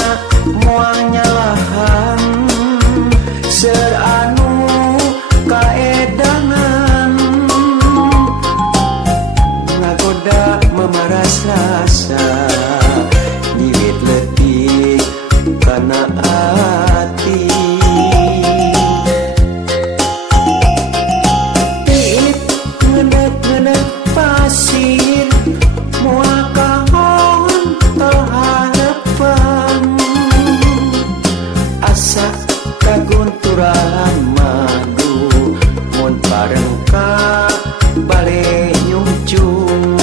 Sigana moang nyalahan ser anu kaedangan ngagoda memaras rasa nyiwit letih kana hati tiit ngedet pasir moal kahon harapan asa kagunturan madu mun bareng ka bale nyungcung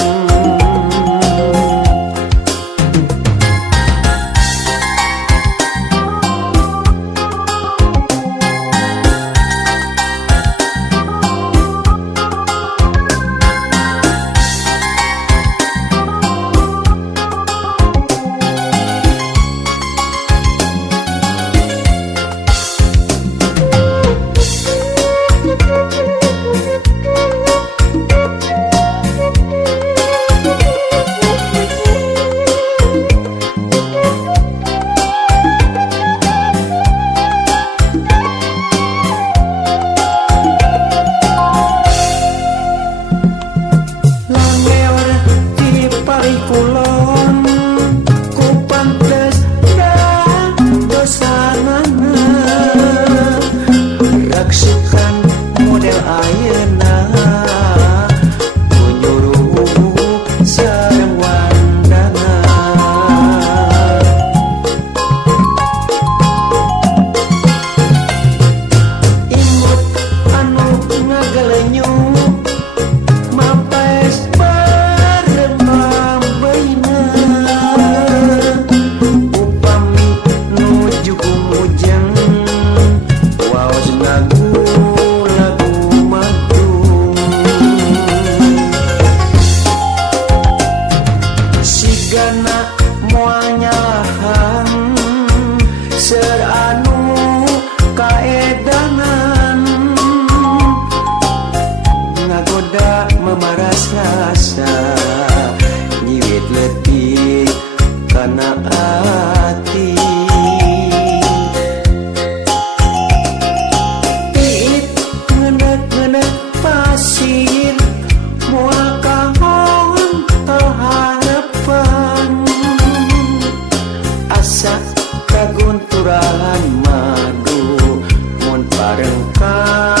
kulon ku pantes dan dosanana raksukan model ayeuna ku nyuruh sareng wandana imut anu ngagelenyuk mapes sigana moal nyalahan ser anu kaedangan ngagoda memaras rasa nyiwit letih kana hati tiit ngedet pasir moal kahon harapan asa kagunturan madu mun bareng ka